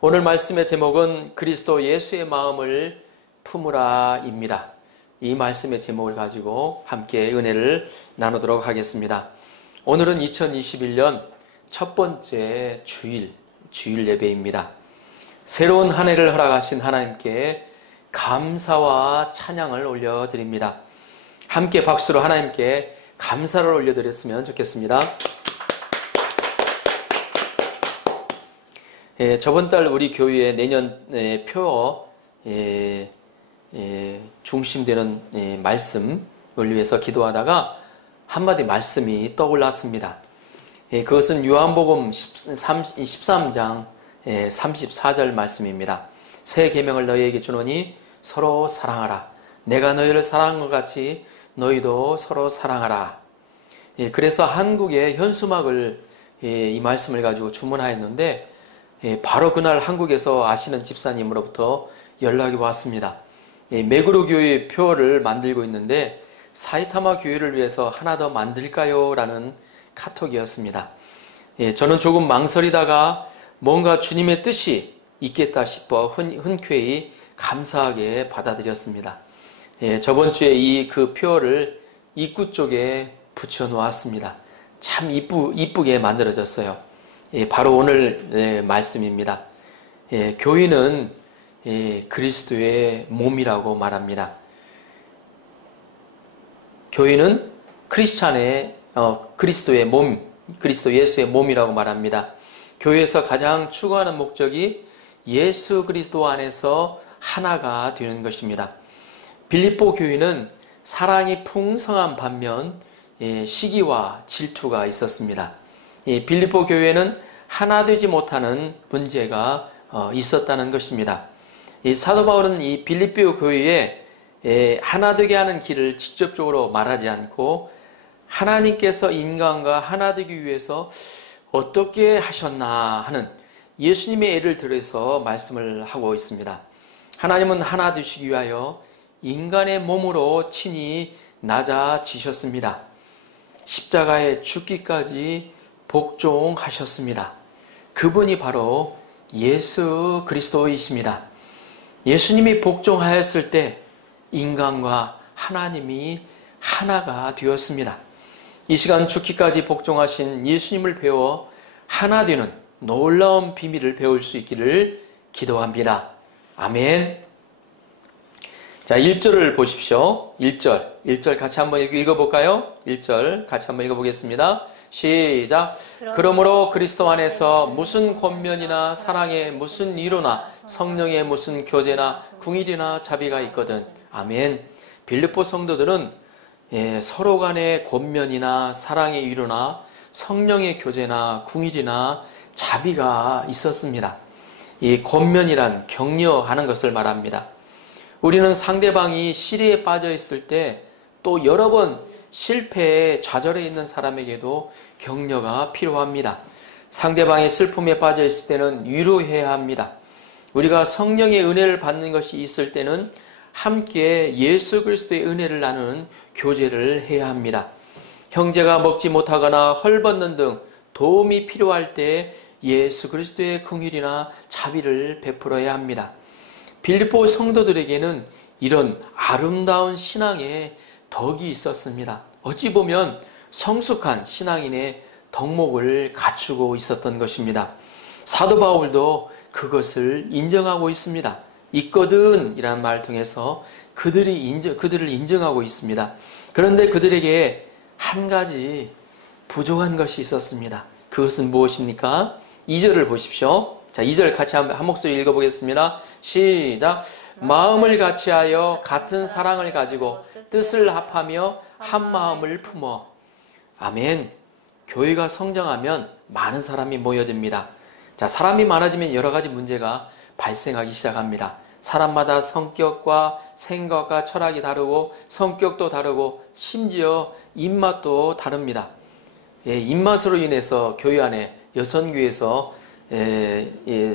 오늘 말씀의 제목은 그리스도 예수의 마음을 품으라입니다. 이 말씀의 제목을 가지고 함께 은혜를 나누도록 하겠습니다. 오늘은 2021년 첫 번째 주일 예배입니다. 새로운 한 해를 허락하신 하나님께 감사와 찬양을 올려드립니다. 함께 박수로 하나님께 감사를 올려드렸으면 좋겠습니다. 저번 달 우리 교회의 내년 표 중심되는 말씀을 위해서 기도하다가 한마디 말씀이 떠올랐습니다. 그것은 요한복음 13장 34절 말씀입니다. 새 계명을 너희에게 주노니 서로 사랑하라. 내가 너희를 사랑한 것 같이 너희도 서로 사랑하라. 그래서 한국의 현수막을 이 말씀을 가지고 주문하였는데 바로 그날 한국에서 아시는 집사님으로부터 연락이 왔습니다. 메그로 교회 표를 만들고 있는데 사이타마 교회를 위해서 하나 더 만들까요? 라는 카톡이었습니다. 저는 조금 망설이다가 뭔가 주님의 뜻이 있겠다 싶어 흔쾌히 감사하게 받아들였습니다. 저번 주에 그 표를 입구 쪽에 붙여 놓았습니다. 참 이쁘게 만들어졌어요. 바로 오늘 말씀입니다. 교회는 그리스도의 몸이라고 말합니다. 교회는 그리스도의 몸, 그리스도 예수의 몸이라고 말합니다. 교회에서 가장 추구하는 목적이 예수 그리스도 안에서 하나가 되는 것입니다. 빌립보 교회는 사랑이 풍성한 반면 시기와 질투가 있었습니다. 빌립보 교회는 하나 되지 못하는 문제가 있었다는 것입니다. 사도 바울은 이 빌립보 교회에 하나 되게 하는 길을 직접적으로 말하지 않고 하나님께서 인간과 하나 되기 위해서 어떻게 하셨나 하는 예수님의 예를 들어서 말씀을 하고 있습니다. 하나님은 하나 되시기 위하여 인간의 몸으로 친히 낮아지셨습니다. 십자가에 죽기까지 복종하셨습니다. 그분이 바로 예수 그리스도이십니다. 예수님이 복종하였을 때 인간과 하나님이 하나가 되었습니다. 이 시간 죽기까지 복종하신 예수님을 배워 하나 되는 놀라운 비밀을 배울 수 있기를 기도합니다. 아멘. 자, 1절을 보십시오. 1절 같이 한번 읽어볼까요? 1절 같이 한번 읽어보겠습니다. 시작. 그러므로 그리스도 안에서 무슨 권면이나 사랑의 무슨 위로나 성령의 무슨 교제나 궁일이나 자비가 있거든. 아멘. 빌립보 성도들은 서로 간의 권면이나 사랑의 위로나 성령의 교제나 궁일이나 자비가 있었습니다. 이 권면이란 격려하는 것을 말합니다. 우리는 상대방이 시리에 빠져 있을 때 또 여러 번 실패에 좌절해 있는 사람에게도 격려가 필요합니다. 상대방이 슬픔에 빠져 있을 때는 위로해야 합니다. 우리가 성령의 은혜를 받는 것이 있을 때는 함께 예수 그리스도의 은혜를 나누는 교제를 해야 합니다. 형제가 먹지 못하거나 헐벗는 등 도움이 필요할 때 예수 그리스도의 긍휼이나 자비를 베풀어야 합니다. 빌립보 성도들에게는 이런 아름다운 신앙의 덕이 있었습니다. 어찌 보면 성숙한 신앙인의 덕목을 갖추고 있었던 것입니다. 사도 바울도 그것을 인정하고 있습니다. 있거든 이라는 말을 통해서 그들을 인정하고 있습니다. 그런데 그들에게 한 가지 부족한 것이 있었습니다. 그것은 무엇입니까? 2절을 보십시오. 자, 2절 같이 한 목소리 읽어보겠습니다. 시작. 마음을 같이하여 같은 사랑을 가지고 뜻을 합하며 한 마음을 품어. 아멘. 교회가 성장하면 많은 사람이 모여듭니다. 자, 사람이 많아지면 여러 가지 문제가 발생하기 시작합니다. 사람마다 성격과 생각과 철학이 다르고 성격도 다르고 심지어 입맛도 다릅니다. 입맛으로 인해서 교회 안에 여선교회에서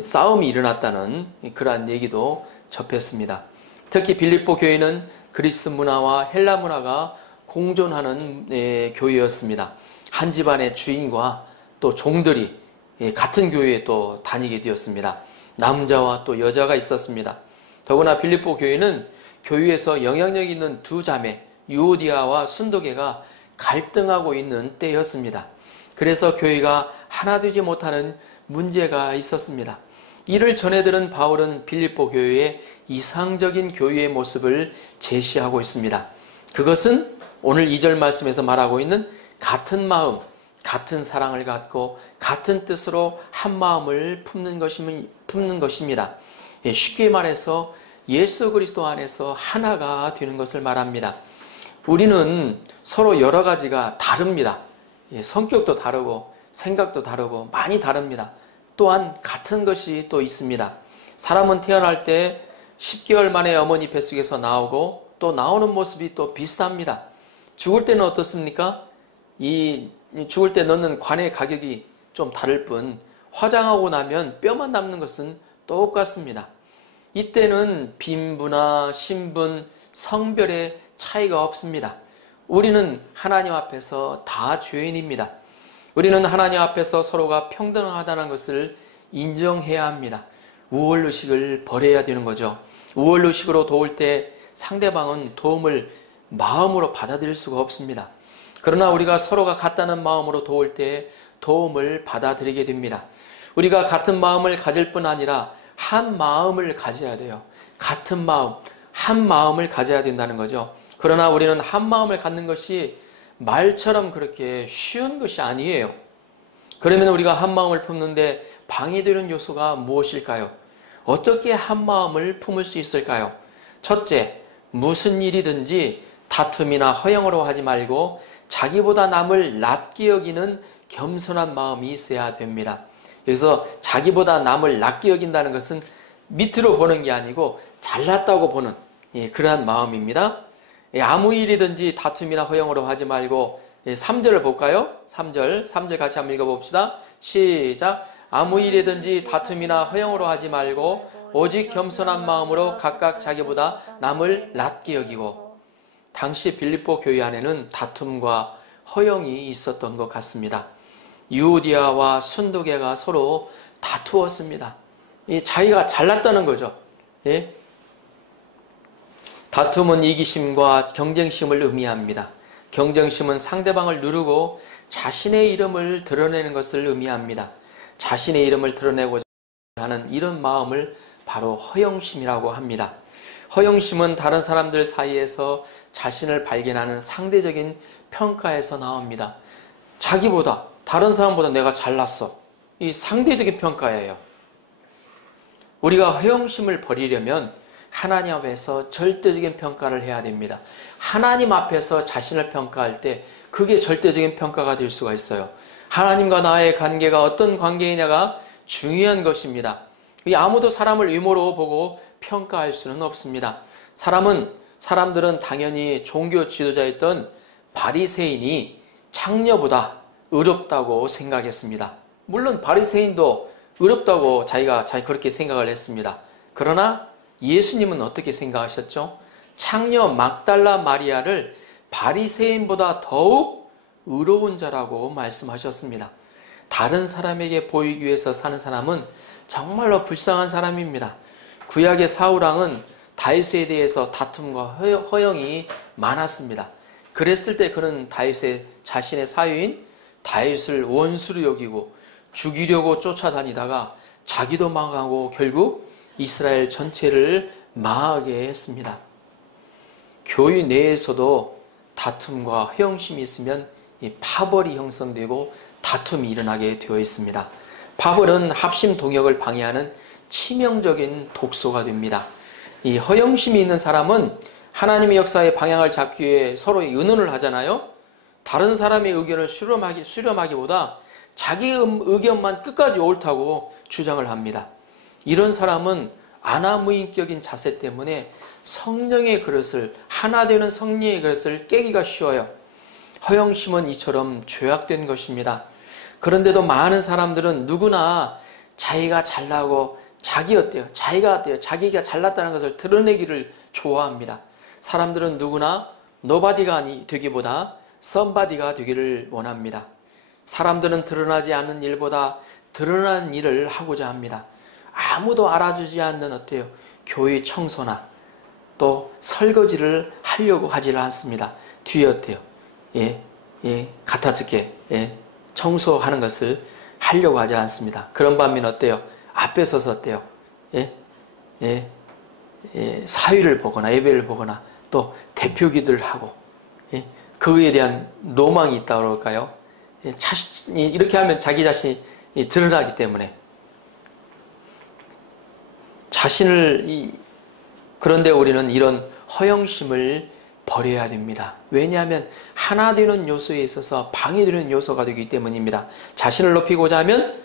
싸움이 일어났다는 그러한 얘기도 접했습니다. 특히 빌립보 교회는 그리스 문화와 헬라 문화가 공존하는 교회였습니다. 한 집안의 주인과 또 종들이 같은 교회에 또 다니게 되었습니다. 남자와 또 여자가 있었습니다. 더구나 빌립보 교회는 교회에서 영향력 있는 두 자매 유오디아와 순도계가 갈등하고 있는 때였습니다. 그래서 교회가 하나 되지 못하는 문제가 있었습니다. 이를 전해들은 바울은 빌립보 교회의 이상적인 교회의 모습을 제시하고 있습니다. 그것은 오늘 2절 말씀에서 말하고 있는 같은 마음, 같은 사랑을 갖고 같은 뜻으로 한 마음을 품는 것입니다. 쉽게 말해서 예수 그리스도 안에서 하나가 되는 것을 말합니다. 우리는 서로 여러 가지가 다릅니다. 성격도 다르고 생각도 다르고 많이 다릅니다. 또한 같은 것이 또 있습니다. 사람은 태어날 때 10개월 만에 어머니 뱃속에서 나오고 또 나오는 모습이 또 비슷합니다. 죽을 때는 어떻습니까? 이 죽을 때 넣는 관의 가격이 좀 다를 뿐 화장하고 나면 뼈만 남는 것은 똑같습니다. 이때는 빈부나 신분, 성별의 차이가 없습니다. 우리는 하나님 앞에서 다 죄인입니다. 우리는 하나님 앞에서 서로가 평등하다는 것을 인정해야 합니다. 우월의식을 버려야 되는 거죠. 우월의식으로 도울 때 상대방은 도움을 마음으로 받아들일 수가 없습니다. 그러나 우리가 서로가 같다는 마음으로 도울 때 도움을 받아들이게 됩니다. 우리가 같은 마음을 가질 뿐 아니라 한 마음을 가져야 돼요. 같은 마음, 한 마음을 가져야 된다는 거죠. 그러나 우리는 한 마음을 갖는 것이 말처럼 그렇게 쉬운 것이 아니에요. 그러면 우리가 한 마음을 품는데 방해되는 요소가 무엇일까요? 어떻게 한 마음을 품을 수 있을까요? 첫째, 무슨 일이든지 다툼이나 허영으로 하지 말고 자기보다 남을 낮게 여기는 겸손한 마음이 있어야 됩니다. 그래서 자기보다 남을 낮게 여긴다는 것은 밑으로 보는 게 아니고 잘났다고 보는 그러한 마음입니다. 아무 일이든지 다툼이나 허영으로 하지 말고 3절을 볼까요? 3절 같이 한번 읽어봅시다. 시작. 아무 일이든지 다툼이나 허영으로 하지 말고 오직 겸손한 마음으로 각각 자기보다 남을 낮게 여기고. 당시 빌립보 교회 안에는 다툼과 허영이 있었던 것 같습니다. 유오디아와 순도계가 서로 다투었습니다. 자기가 잘났다는 거죠. 예? 다툼은 이기심과 경쟁심을 의미합니다. 경쟁심은 상대방을 누르고 자신의 이름을 드러내는 것을 의미합니다. 자신의 이름을 드러내고자 하는 이런 마음을 바로 허영심이라고 합니다. 허영심은 다른 사람들 사이에서 자신을 발견하는 상대적인 평가에서 나옵니다. 자기보다, 다른 사람보다 내가 잘났어. 이 상대적인 평가예요. 우리가 허영심을 버리려면 하나님 앞에서 절대적인 평가를 해야 됩니다. 하나님 앞에서 자신을 평가할 때 그게 절대적인 평가가 될 수가 있어요. 하나님과 나의 관계가 어떤 관계이냐가 중요한 것입니다. 아무도 사람을 외모로 보고 평가할 수는 없습니다. 사람들은 당연히 종교 지도자였던 바리새인이 창녀보다 의롭다고 생각했습니다. 물론 바리새인도 의롭다고 자기가 그렇게 생각을 했습니다. 그러나 예수님은 어떻게 생각하셨죠? 창녀 막달라 마리아를 바리새인보다 더욱 의로운 자라고 말씀하셨습니다. 다른 사람에게 보이기 위해서 사는 사람은 정말로 불쌍한 사람입니다. 구약의 사울왕은 다윗에 대해서 다툼과 허영이 많았습니다. 그랬을 때 그는 다윗의 자신의 사위인 다윗을 원수로 여기고 죽이려고 쫓아다니다가 자기도 망하고 결국 이스라엘 전체를 망하게 했습니다. 교회 내에서도 다툼과 허영심이 있으면 파벌이 형성되고 다툼이 일어나게 되어 있습니다. 파벌은 합심 동역을 방해하는 치명적인 독소가 됩니다. 이 허영심이 있는 사람은 하나님의 역사의 방향을 잡기 위해 서로 의논을 하잖아요. 다른 사람의 의견을 수렴하기보다 자기 의견만 끝까지 옳다고 주장을 합니다. 이런 사람은 아나무인격인 자세 때문에 성령의 그릇을, 하나 되는 성령의 그릇을 깨기가 쉬워요. 허영심은 이처럼 죄악된 것입니다. 그런데도 많은 사람들은 누구나 자기가 잘나고 자기가 잘났다는 것을 드러내기를 좋아합니다. 사람들은 누구나 노바디가 되기보다 썸바디가 되기를 원합니다. 사람들은 드러나지 않는 일보다 드러나는 일을 하고자 합니다. 아무도 알아주지 않는 어때요? 교회 청소나 또 설거지를 하려고 하지를 않습니다. 뒤에 어때요? 갖다주게 청소하는 것을 하려고 하지 않습니다. 그런 반면 어때요? 앞에 서서 어때요? 사위를 보거나 예배를 보거나 또 대표기도를 하고 그에 대한 로망이 있다고 그럴까요? 이렇게 하면 자기 자신이 드러나기 때문에 그런데 우리는 이런 허영심을 버려야 됩니다. 왜냐하면 하나 되는 요소에 있어서 방해되는 요소가 되기 때문입니다. 자신을 높이고자 하면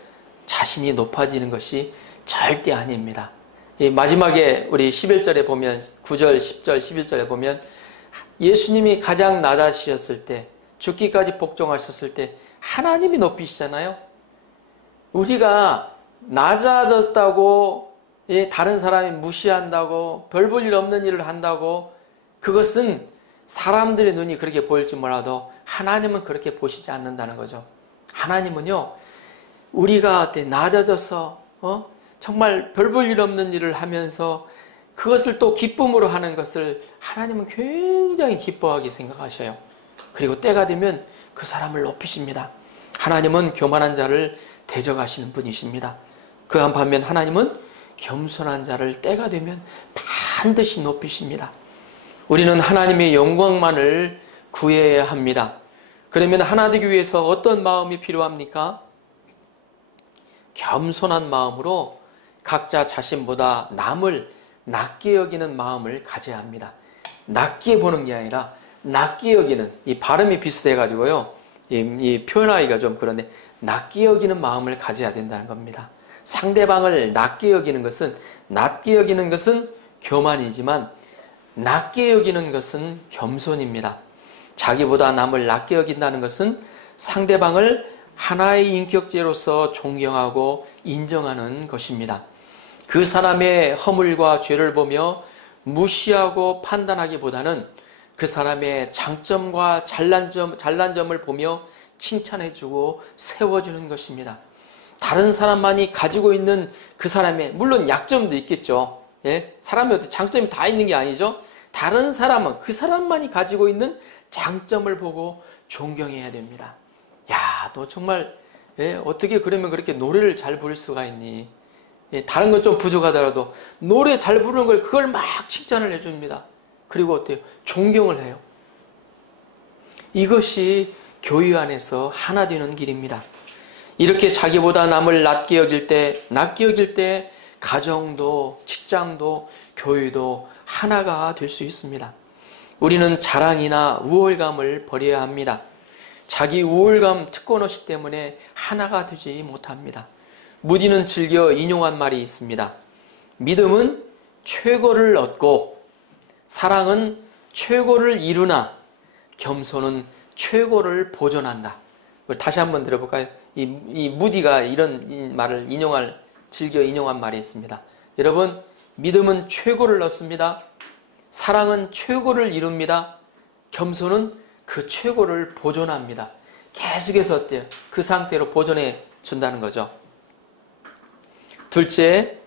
자신이 높아지는 것이 절대 아닙니다. 마지막에 우리 11절에 보면 9절, 10절, 11절에 보면 예수님이 가장 낮아지셨을 때 죽기까지 복종하셨을 때 하나님이 높이시잖아요. 우리가 낮아졌다고 다른 사람이 무시한다고 별 볼 일 없는 일을 한다고 그것은 사람들의 눈이 그렇게 보일지 몰라도 하나님은 그렇게 보시지 않는다는 거죠. 하나님은요, 우리가 낮아져서 정말 별 볼 일 없는 일을 하면서 그것을 또 기쁨으로 하는 것을 하나님은 굉장히 기뻐하게 생각하셔요. 그리고 때가 되면 그 사람을 높이십니다. 하나님은 교만한 자를 대적하시는 분이십니다. 그 반면 하나님은 겸손한 자를 때가 되면 반드시 높이십니다. 우리는 하나님의 영광만을 구해야 합니다. 그러면 하나 되기 위해서 어떤 마음이 필요합니까? 겸손한 마음으로 각자 자신보다 남을 낮게 여기는 마음을 가져야 합니다. 낮게 보는 게 아니라 낮게 여기는, 이 발음이 비슷해가지고요. 이 표현하기가 좀 그런데 낮게 여기는 마음을 가져야 된다는 겁니다. 상대방을 낮게 여기는 것은 교만이지만 낮게 여기는 것은 겸손입니다. 자기보다 남을 낮게 여긴다는 것은 상대방을 하나의 인격체로서 존경하고 인정하는 것입니다. 그 사람의 허물과 죄를 보며 무시하고 판단하기보다는 그 사람의 장점과 잘난 점을 보며 칭찬해주고 세워주는 것입니다. 다른 사람만이 가지고 있는 그 사람의, 물론 약점도 있겠죠. 사람의 어떤 장점이 다 있는 게 아니죠. 다른 사람은 그 사람만이 가지고 있는 장점을 보고 존경해야 됩니다. 야, 너 정말 어떻게 그러면 그렇게 노래를 잘 부를 수가 있니? 다른 건 좀 부족하더라도 노래 잘 부르는 걸 그걸 막 칭찬을 해줍니다. 그리고 어때요? 존경을 해요. 이것이 교회 안에서 하나 되는 길입니다. 이렇게 자기보다 남을 낮게 여길 때 가정도 직장도 교회도 하나가 될 수 있습니다. 우리는 자랑이나 우월감을 버려야 합니다. 자기 우월감 특권의식 때문에 하나가 되지 못합니다. 무디는 즐겨 인용한 말이 있습니다. 믿음은 최고를 얻고 사랑은 최고를 이루나 겸손은 최고를 보존한다. 다시 한번 들어볼까요? 이 무디가 이런 말을 즐겨 인용한 말이 있습니다. 여러분, 믿음은 최고를 얻습니다. 사랑은 최고를 이룹니다. 겸손은 그 최고를 보존합니다. 계속해서 어때요? 그 상태로 보존해 준다는 거죠. 둘째,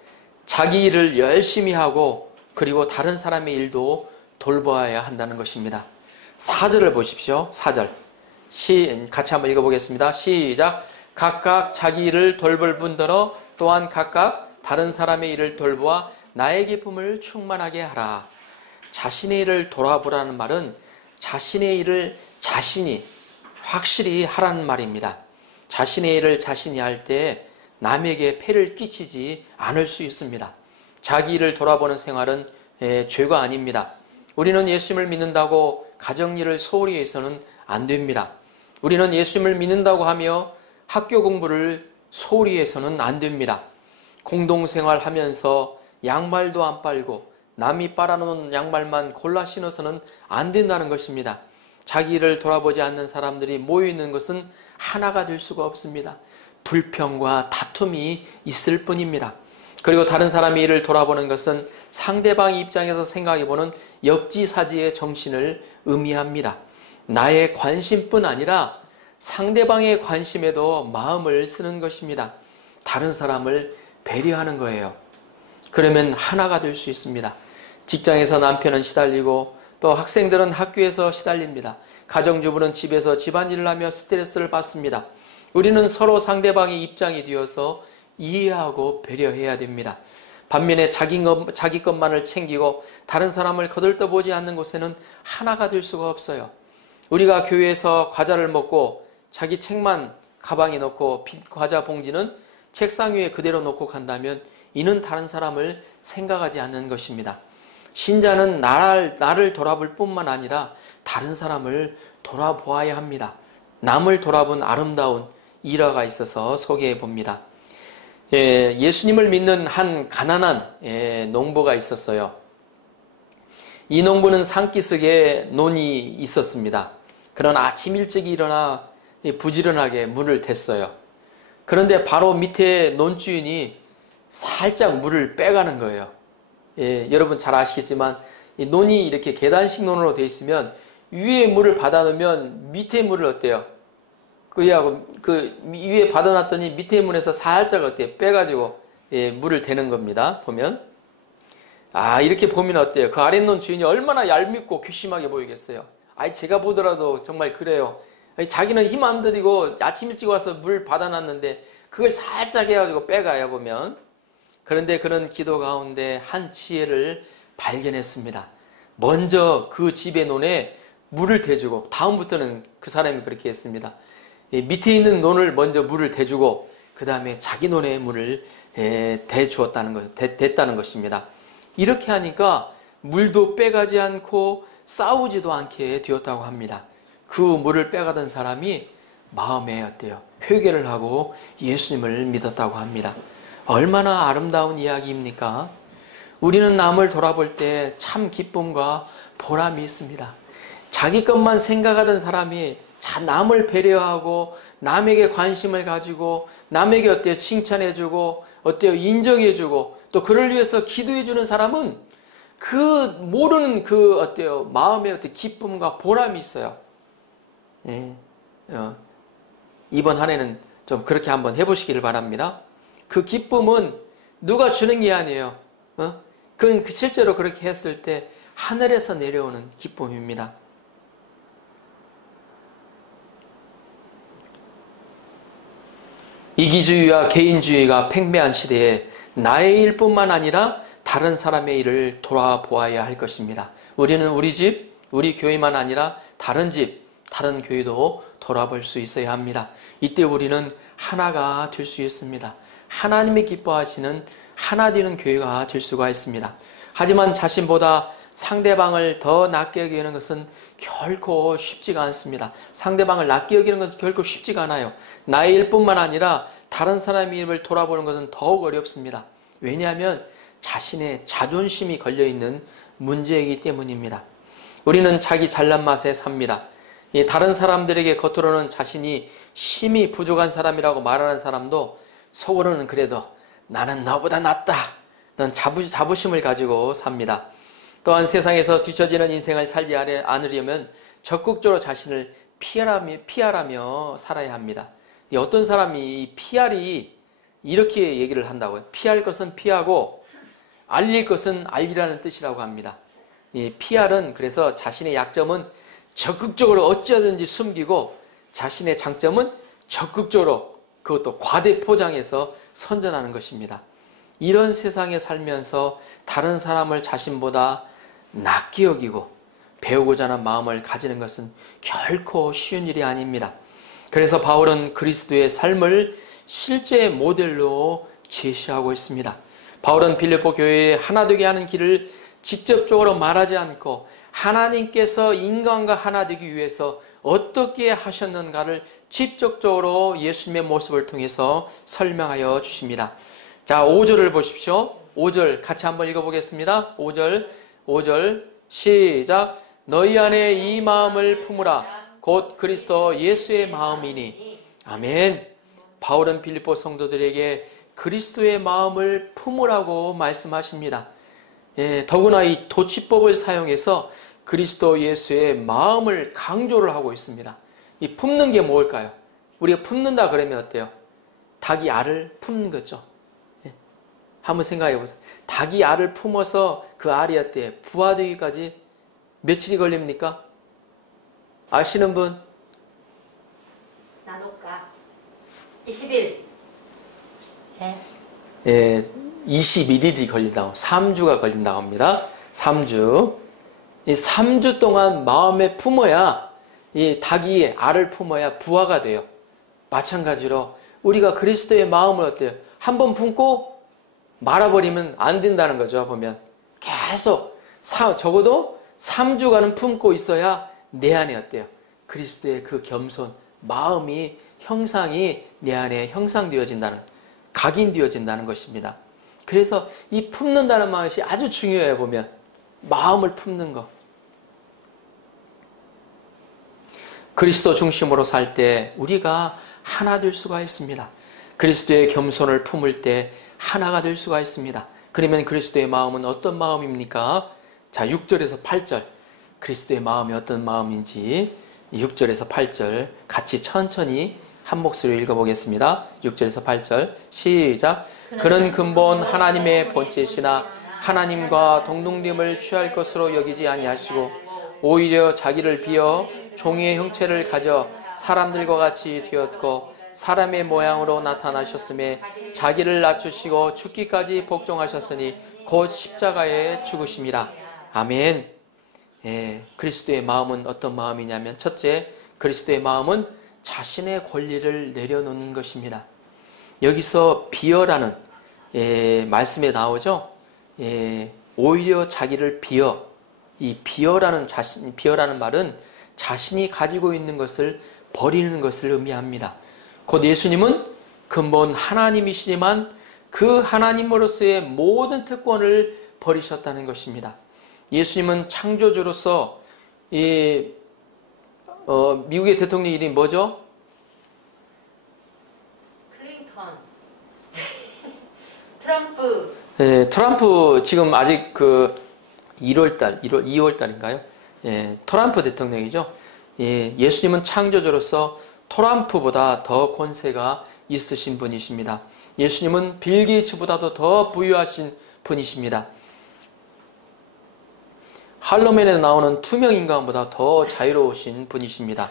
자기 일을 열심히 하고 그리고 다른 사람의 일도 돌봐야 한다는 것입니다. 4절을 보십시오. 4절. 같이 한번 읽어보겠습니다. 시작. 각각 자기 일을 돌볼 뿐더러 또한 각각 다른 사람의 일을 돌보아 나의 기쁨을 충만하게 하라. 자신의 일을 돌아보라는 말은 자신의 일을 자신이 확실히 하라는 말입니다. 자신의 일을 자신이 할 때 남에게 폐를 끼치지 않을 수 있습니다. 자기 일을 돌아보는 생활은 죄가 아닙니다. 우리는 예수님을 믿는다고 가정일을 소홀히 해서는 안 됩니다. 우리는 예수님을 믿는다고 하며 학교 공부를 소홀히 해서는 안 됩니다. 공동생활 하면서 양말도 안 빨고 남이 빨아놓은 양말만 골라 신어서는 안 된다는 것입니다. 자기 일을 돌아보지 않는 사람들이 모여있는 것은 하나가 될 수가 없습니다. 불평과 다툼이 있을 뿐입니다. 그리고 다른 사람의 일을 돌아보는 것은 상대방 입장에서 생각해보는 역지사지의 정신을 의미합니다. 나의 관심뿐 아니라 상대방의 관심에도 마음을 쓰는 것입니다. 다른 사람을 배려하는 거예요. 그러면 하나가 될 수 있습니다. 직장에서 남편은 시달리고 또 학생들은 학교에서 시달립니다. 가정주부는 집에서 집안일을 하며 스트레스를 받습니다. 우리는 서로 상대방의 입장이 되어서 이해하고 배려해야 됩니다. 반면에 자기 것만을 챙기고 다른 사람을 거들떠보지 않는 곳에는 하나가 될 수가 없어요. 우리가 교회에서 과자를 먹고 자기 책만 가방에 넣고 빈 과자 봉지는 책상 위에 그대로 놓고 간다면 이는 다른 사람을 생각하지 않는 것입니다. 신자는 나를 돌아볼 뿐만 아니라 다른 사람을 돌아보아야 합니다. 남을 돌아본 아름다운 일화가 있어서 소개해 봅니다. 예수님을 믿는 한 가난한 농부가 있었어요. 이 농부는 산기슭에 논이 있었습니다. 그러나 아침 일찍 일어나 부지런하게 물을 댔어요. 그런데 바로 밑에 논주인이 살짝 물을 빼가는 거예요. 여러분 잘 아시겠지만 이 논이 이렇게 계단식 논으로 되어 있으면 위에 물을 받아놓으면 밑에 물을 어때요? 그 위에 받아놨더니 밑에 문에서 살짝 어때요? 빼가지고 물을 대는 겁니다. 보면 이렇게 보면 어때요? 그 아랫논 주인이 얼마나 얄밉고 괘씸하게 보이겠어요. 제가 보더라도 정말 그래요. 자기는 힘 안 들이고 아침 일찍 와서 물 받아놨는데 그걸 살짝 해가지고 빼가요 보면. 그런데 그는 기도 가운데 한 지혜를 발견했습니다. 먼저 그 집의 논에 물을 대주고 다음부터는 그 사람이 그렇게 했습니다. 밑에 있는 논을 먼저 물을 대주고 그 다음에 자기 논에 물을 댔다는 것입니다. 이렇게 하니까 물도 빼가지 않고 싸우지도 않게 되었다고 합니다. 그 물을 빼가던 사람이 마음에 어때요? 회개를 하고 예수님을 믿었다고 합니다. 얼마나 아름다운 이야기입니까? 우리는 남을 돌아볼 때 참 기쁨과 보람이 있습니다. 자기 것만 생각하던 사람이 남을 배려하고 남에게 관심을 가지고 남에게 어때요? 칭찬해주고 어때요? 인정해주고 또 그를 위해서 기도해주는 사람은 그 모르는 그 어때요? 마음에 어때요? 기쁨과 보람이 있어요. 이번 한 해는 좀 그렇게 한번 해보시기를 바랍니다. 그 기쁨은 누가 주는 게 아니에요. 그건 실제로 그렇게 했을 때 하늘에서 내려오는 기쁨입니다. 이기주의와 개인주의가 팽배한 시대에 나의 일뿐만 아니라 다른 사람의 일을 돌아보아야 할 것입니다. 우리는 우리 집, 우리 교회만 아니라 다른 집, 다른 교회도 돌아볼 수 있어야 합니다. 이때 우리는 하나가 될 수 있습니다. 하나님이 기뻐하시는 하나 되는 교회가 될 수가 있습니다. 하지만 자신보다 상대방을 더 낮게 여기는 것은 결코 쉽지가 않습니다. 상대방을 낮게 여기는 것은 결코 쉽지가 않아요. 나의 일뿐만 아니라 다른 사람의 일을 돌아보는 것은 더욱 어렵습니다. 왜냐하면 자신의 자존심이 걸려있는 문제이기 때문입니다. 우리는 자기 잘난 맛에 삽니다. 다른 사람들에게 겉으로는 자신이 힘이 부족한 사람이라고 말하는 사람도 속으로는 그래도 나는 너보다 낫다. 난 자부심을 가지고 삽니다. 또한 세상에서 뒤처지는 인생을 살지 않으려면 적극적으로 자신을 피하라며 살아야 합니다. 어떤 사람이 PR이 이렇게 얘기를 한다고요. 피할 것은 피하고 알릴 것은 알리라는 뜻이라고 합니다. 이 PR은 그래서 자신의 약점은 적극적으로 어찌하든지 숨기고 자신의 장점은 적극적으로 그것도 과대 포장해서 선전하는 것입니다. 이런 세상에 살면서 다른 사람을 자신보다 낮게 여기고 배우고자 하는 마음을 가지는 것은 결코 쉬운 일이 아닙니다. 그래서 바울은 그리스도의 삶을 실제 모델로 제시하고 있습니다. 바울은 빌립보 교회에 하나 되게 하는 길을 직접적으로 말하지 않고 하나님께서 인간과 하나 되기 위해서 어떻게 하셨는가를 직접적으로 예수님의 모습을 통해서 설명하여 주십니다. 자, 5절을 보십시오. 5절 같이 한번 읽어보겠습니다. 5절 시작. 너희 안에 이 마음을 품으라. 곧 그리스도 예수의 마음이니. 아멘. 바울은 빌립보 성도들에게 그리스도의 마음을 품으라고 말씀하십니다. 더구나 이 도치법을 사용해서 그리스도 예수의 마음을 강조를 하고 있습니다. 이 품는 게 뭘까요? 우리가 품는다 그러면 어때요? 닭이 알을 품는 거죠. 한번 생각해 보세요. 닭이 알을 품어서 그 알이 어때요? 부화되기까지 며칠이 걸립니까? 아시는 분? 나눌까? 20일. 네. 예, 21일이 걸린다고, 3주가 걸린다고 합니다. 3주. 이 3주 동안 마음에 품어야, 이 닭이 알을 품어야 부화가 돼요. 마찬가지로 우리가 그리스도의 마음을 어때요? 한번 품고 말아버리면 안 된다는 거죠. 보면 계속 적어도 3주간은 품고 있어야 내 안에 어때요? 그리스도의 그 겸손, 마음이 형상이 내 안에 형상되어진다는, 각인되어진다는 것입니다. 그래서 이 품는다는 것이 아주 중요해요. 보면 마음을 품는 것. 그리스도 중심으로 살 때 우리가 하나 될 수가 있습니다. 그리스도의 겸손을 품을 때 하나가 될 수가 있습니다. 그러면 그리스도의 마음은 어떤 마음입니까? 자, 6절에서 8절. 그리스도의 마음이 어떤 마음인지 6절에서 8절 같이 천천히 한 목소리로 읽어보겠습니다. 6절에서 8절 시작. 그는 근본 하나님의 본체시나 하나님과 동등됨을 취할 것으로 여기지 아니하시고 오히려 자기를 비어 종의 형체를 가져 사람들과 같이 되었고 사람의 모양으로 나타나셨음에 자기를 낮추시고 죽기까지 복종하셨으니 곧 십자가에 죽으심이라. 아멘. 예, 그리스도의 마음은 어떤 마음이냐면 첫째, 그리스도의 마음은 자신의 권리를 내려놓는 것입니다. 여기서 비어라는 말씀에 나오죠. 오히려 자기를 비어, 이 비어라는 말은 자신이 가지고 있는 것을 버리는 것을 의미합니다. 곧 예수님은 근본 하나님이시지만 그 하나님으로서의 모든 특권을 버리셨다는 것입니다. 예수님은 창조주로서 미국의 대통령 이름이 뭐죠? 클린턴. 트럼프. 예, 트럼프 지금 아직 2월달인가요? 예, 트럼프 대통령이죠. 예, 예수님은 창조주로서 트럼프보다 더 권세가 있으신 분이십니다. 예수님은 빌 게이츠보다도 더 부유하신 분이십니다. 할로맨에 나오는 투명인간보다 더 자유로우신 분이십니다.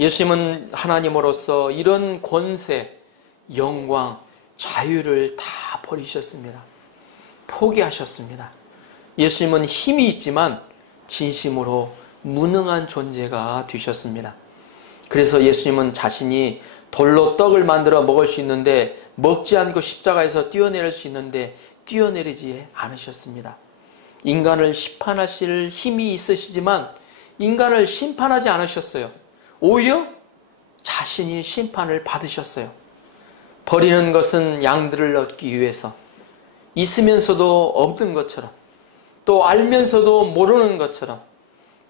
예수님은 하나님으로서 이런 권세, 영광, 자유를 다 버리셨습니다. 포기하셨습니다. 예수님은 힘이 있지만 진심으로 무능한 존재가 되셨습니다. 그래서 예수님은 자신이 돌로 떡을 만들어 먹을 수 있는데 먹지 않고 십자가에서 뛰어내릴 수 있는데 뛰어내리지 않으셨습니다. 인간을 심판하실 힘이 있으시지만 인간을 심판하지 않으셨어요. 오히려 자신이 심판을 받으셨어요. 버리는 것은 양들을 얻기 위해서, 있으면서도 없는 것처럼, 또 알면서도 모르는 것처럼,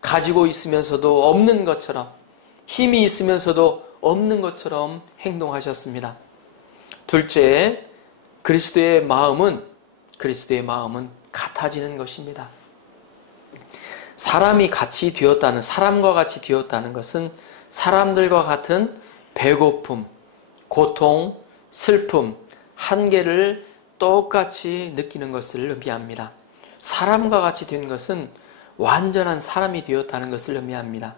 가지고 있으면서도 없는 것처럼, 힘이 있으면서도 없는 것처럼 행동하셨습니다. 둘째, 그리스도의 마음은 같아지는 것입니다. 사람과 같이 되었다는 것은 사람들과 같은 배고픔, 고통, 슬픔, 한계를 똑같이 느끼는 것을 의미합니다. 사람과 같이 된 것은 완전한 사람이 되었다는 것을 의미합니다.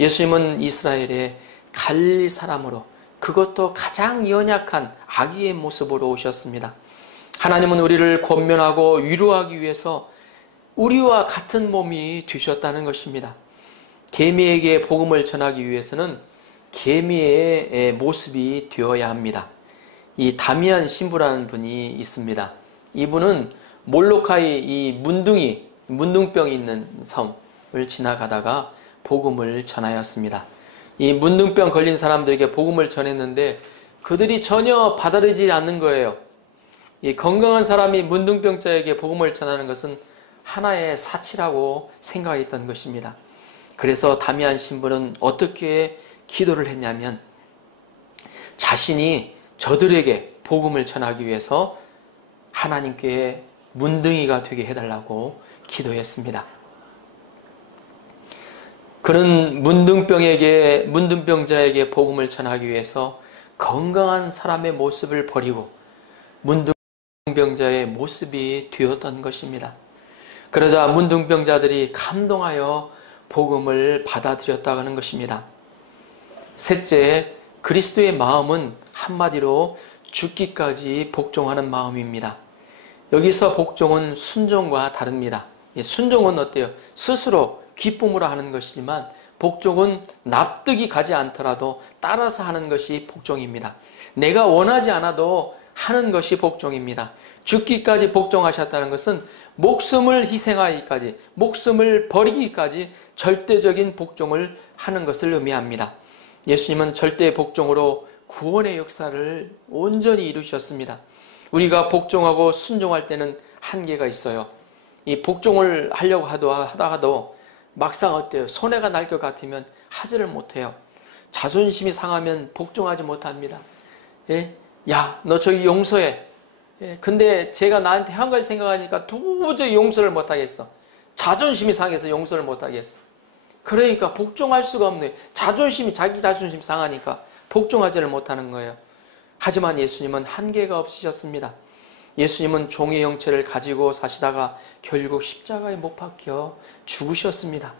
예수님은 이스라엘의 갈릴리 사람으로, 그것도 가장 연약한 아기의 모습으로 오셨습니다. 하나님은 우리를 권면하고 위로하기 위해서 우리와 같은 몸이 되셨다는 것입니다. 개미에게 복음을 전하기 위해서는 개미의 모습이 되어야 합니다. 이 다미안 신부라는 분이 있습니다. 이분은 몰로카이 이 문둥병이 있는 섬을 지나가다가 복음을 전하였습니다. 이 문둥병 걸린 사람들에게 복음을 전했는데 그들이 전혀 받아들이지 않는 거예요. 이 건강한 사람이 문둥병자에게 복음을 전하는 것은 하나의 사치라고 생각했던 것입니다. 그래서 다미안 신부는 어떻게 기도를 했냐면 자신이 저들에게 복음을 전하기 위해서 하나님께 문둥이가 되게 해달라고 기도했습니다. 그는 문둥병자에게 복음을 전하기 위해서 건강한 사람의 모습을 버리고 문둥 문둥병자의 모습이 되었던 것입니다. 그러자 문둥병자들이 감동하여 복음을 받아들였다고 하는 것입니다. 셋째, 그리스도의 마음은 한마디로 죽기까지 복종하는 마음입니다. 여기서 복종은 순종과 다릅니다. 순종은 어때요? 스스로 기쁨으로 하는 것이지만 복종은 납득이 가지 않더라도 따라서 하는 것이 복종입니다. 내가 원하지 않아도 하는 것이 복종입니다. 죽기까지 복종하셨다는 것은 목숨을 희생하기까지, 목숨을 버리기까지 절대적인 복종을 하는 것을 의미합니다. 예수님은 절대 복종으로 구원의 역사를 온전히 이루셨습니다. 우리가 복종하고 순종할 때는 한계가 있어요. 이 복종을 하려고 하다가도 막상 어때요? 손해가 날 것 같으면 하지를 못해요. 자존심이 상하면 복종하지 못합니다. 예? 야, 너 저기 용서해. 예? 근데 제가 나한테 한 가지 생각하니까 도저히 용서를 못하겠어. 자존심이 상해서 용서를 못하겠어. 그러니까 복종할 수가 없네. 자기 자존심 상하니까 복종하지를 못하는 거예요. 하지만 예수님은 한계가 없으셨습니다. 예수님은 종의 형체를 가지고 사시다가 결국 십자가에 못 박혀 죽으셨습니다.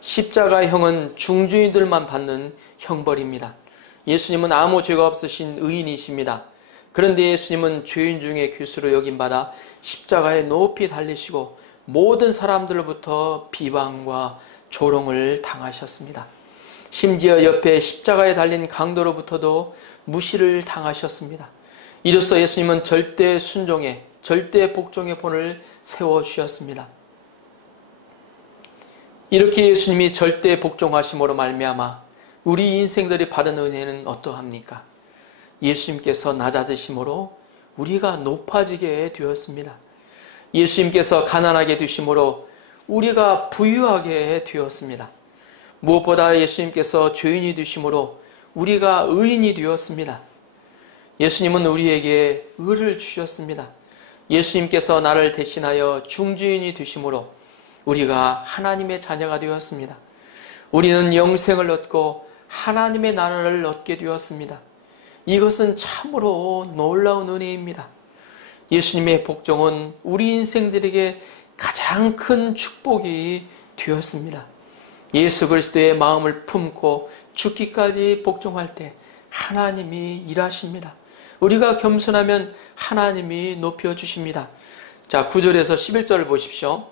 십자가의 형은 중주인들만 받는 형벌입니다. 예수님은 아무 죄가 없으신 의인이십니다. 그런데 예수님은 죄인 중에 괴수로 여김받아 십자가에 높이 달리시고 모든 사람들로부터 비방과 조롱을 당하셨습니다. 심지어 옆에 십자가에 달린 강도로부터도 무시를 당하셨습니다. 이로써 예수님은 절대 순종의, 절대 복종의 본을 세워주셨습니다. 이렇게 예수님이 절대 복종하심으로 말미암아 우리 인생들이 받은 은혜는 어떠합니까? 예수님께서 낮아지심으로 우리가 높아지게 되었습니다. 예수님께서 가난하게 되심으로 우리가 부유하게 되었습니다. 무엇보다 예수님께서 죄인이 되심으로 우리가 의인이 되었습니다. 예수님은 우리에게 의를 주셨습니다. 예수님께서 나를 대신하여 중주인이 되심으로 우리가 하나님의 자녀가 되었습니다. 우리는 영생을 얻고 하나님의 나라를 얻게 되었습니다. 이것은 참으로 놀라운 은혜입니다. 예수님의 복종은 우리 인생들에게 가장 큰 축복이 되었습니다. 예수 그리스도의 마음을 품고 죽기까지 복종할 때 하나님이 일하십니다. 우리가 겸손하면 하나님이 높여주십니다. 자, 9절에서 11절을 보십시오.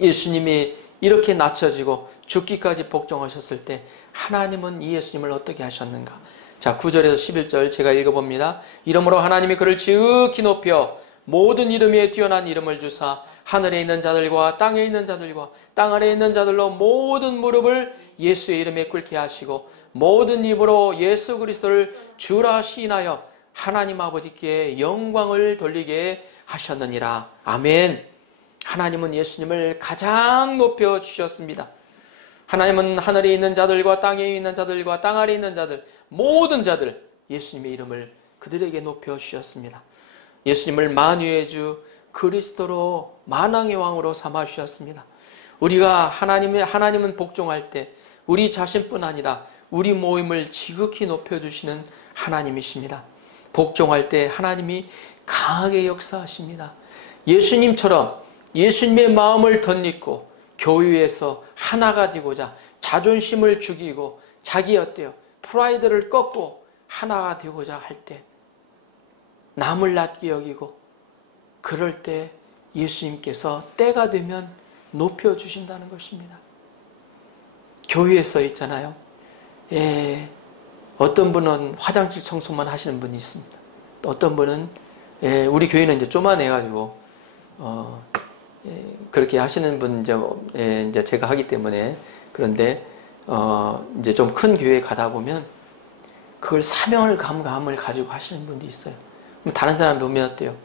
예수님이 이렇게 낮춰지고 죽기까지 복종하셨을 때 하나님은 이 예수님을 어떻게 하셨는가? 자, 9절에서 11절 제가 읽어봅니다. 이러므로 하나님이 그를 지극히 높여 모든 이름에 뛰어난 이름을 주사 하늘에 있는 자들과 땅에 있는 자들과 땅 아래에 있는 자들로 모든 무릎을 예수의 이름에 꿇게 하시고 모든 입으로 예수 그리스도를 주라 시인하여 하나님 아버지께 영광을 돌리게 하셨느니라. 아멘. 하나님은 예수님을 가장 높여 주셨습니다. 하나님은 하늘에 있는 자들과 땅에 있는 자들과 땅 아래에 있는 자들, 모든 자들, 예수님의 이름을 그들에게 높여 주셨습니다. 예수님을 만유의 주 그리스도로 만왕의 왕으로 삼아 주셨습니다. 우리가 하나님은 복종할 때 우리 자신뿐 아니라 우리 모임을 지극히 높여주시는 하나님이십니다. 복종할 때 하나님이 강하게 역사하십니다. 예수님처럼 예수님의 마음을 덧입고 교회에서 하나가 되고자 자존심을 죽이고 자기 어때요? 프라이드를 꺾고 하나가 되고자 할 때 남을 낮게 여기고 그럴 때 예수님께서 때가 되면 높여주신다는 것입니다. 교회에서 있잖아요. 어떤 분은 화장실 청소만 하시는 분이 있습니다. 또 어떤 분은 우리 교회는 이제 쪼만해가지고 그렇게 하시는 분 이제 제가 하기 때문에 그런데 이제 좀 큰 교회에 가다 보면 그걸 사명을 감을 가지고 하시는 분도 있어요. 다른 사람 보면 어때요?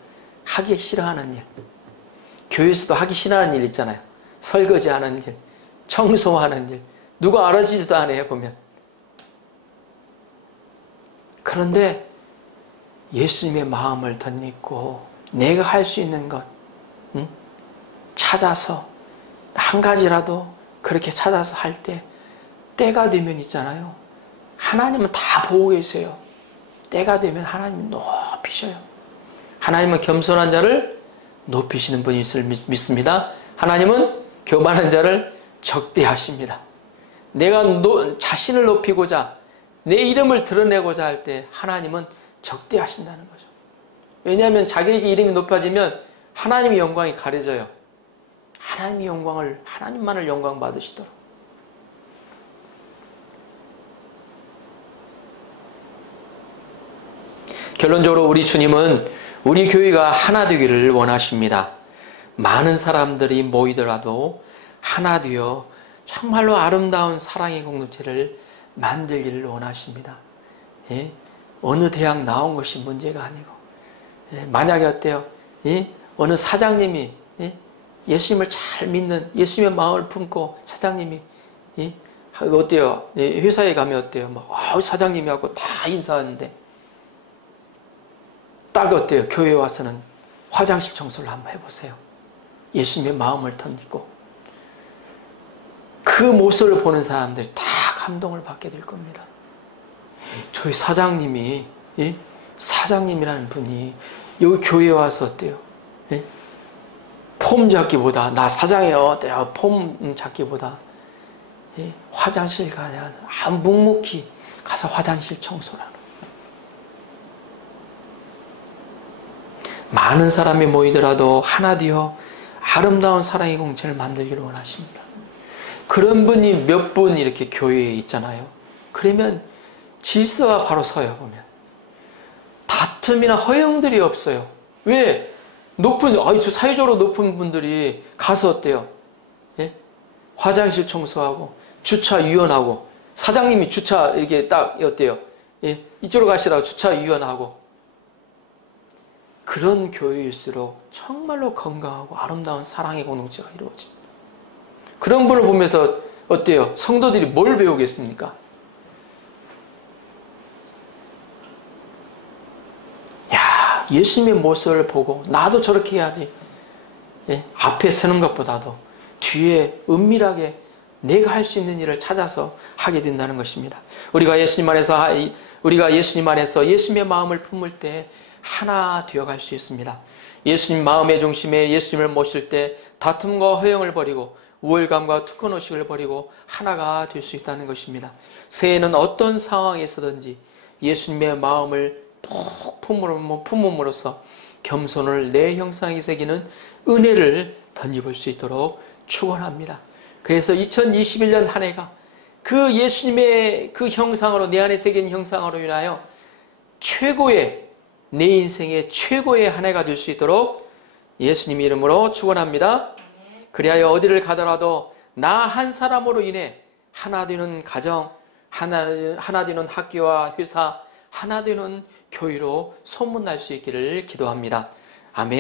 하기 싫어하는 일, 교회에서도 하기 싫어하는 일 있잖아요. 설거지하는 일, 청소하는 일, 누가 알아주지도 않아요 보면. 그런데 예수님의 마음을 덧입고 내가 할 수 있는 것 찾아서 한 가지라도 그렇게 찾아서 할 때 때가 되면 있잖아요. 하나님은 다 보고 계세요. 때가 되면 하나님이 높이셔요. 하나님은 겸손한 자를 높이시는 분이실 믿습니다. 하나님은 교만한 자를 적대하십니다. 내가 자신을 높이고자 내 이름을 드러내고자 할 때 하나님은 적대하신다는 거죠. 왜냐하면 자기에게 이름이 높아지면 하나님의 영광이 가려져요. 하나님의 영광을, 하나님만을 영광 받으시도록. 결론적으로 우리 주님은 우리 교회가 하나 되기를 원하십니다. 많은 사람들이 모이더라도 하나 되어 정말로 아름다운 사랑의 공동체를 만들기를 원하십니다. 예? 어느 대학 나온 것이 문제가 아니고, 예? 만약에 어때요? 예? 어느 사장님이 예? 예수님을 잘 믿는 예수님의 마음을 품고 사장님이 예? 어때요? 예? 회사에 가면 어때요? 막 사장님이 하고 다 인사하는데 딱 어때요? 교회에 와서는 화장실 청소를 한번 해보세요. 예수님의 마음을 던지고 그 모습을 보는 사람들이 다 감동을 받게 될 겁니다. 저희 사장님이 예? 사장님이라는 분이 여기 교회에 와서 어때요? 예? 폼 잡기보다 나 사장이에요. 내가 폼 잡기보다 예? 화장실 가야 묵묵히 가서 화장실 청소를 하는 많은 사람이 모이더라도 하나 되어 아름다운 사랑의 공동체를 만들기를 원하십니다. 그런 분이 몇 분 이렇게 교회에 있잖아요. 그러면 질서가 바로 서요. 보면 다툼이나 허영들이 없어요. 왜? 저 사회적으로 높은 분들이 가서 어때요? 예? 화장실 청소하고 주차 유연하고 사장님이 주차 이렇게 딱 어때요? 예? 이쪽으로 가시라고 주차 유연하고 그런 교회일수록 정말로 건강하고 아름다운 사랑의 공동체가 이루어집니다. 그런 분을 보면서 어때요? 성도들이 뭘 배우겠습니까? 야, 예수님의 모습을 보고 나도 저렇게 해야지. 예? 앞에 서는 것보다도 뒤에 은밀하게 내가 할 수 있는 일을 찾아서 하게 된다는 것입니다. 우리가 예수님 안에서 예수님의 마음을 품을 때 하나 되어갈 수 있습니다. 예수님 마음의 중심에 예수님을 모실 때 다툼과 허영을 버리고 우월감과 특권의식을 버리고 하나가 될 수 있다는 것입니다. 새해에는 어떤 상황에서든지 예수님의 마음을 품음으로써 겸손을 내 형상에 새기는 은혜를 던져볼 수 있도록 축원합니다. 그래서 2021년 한 해가 그 예수님의 그 형상으로 내 안에 새긴 형상으로 인하여 내 인생의 최고의 한 해가 될 수 있도록 예수님 이름으로 축원합니다. 그리하여 어디를 가더라도 나 한 사람으로 인해 하나 되는 가정, 하나 되는 학교와 회사, 하나 되는 교회로 소문날 수 있기를 기도합니다. 아멘.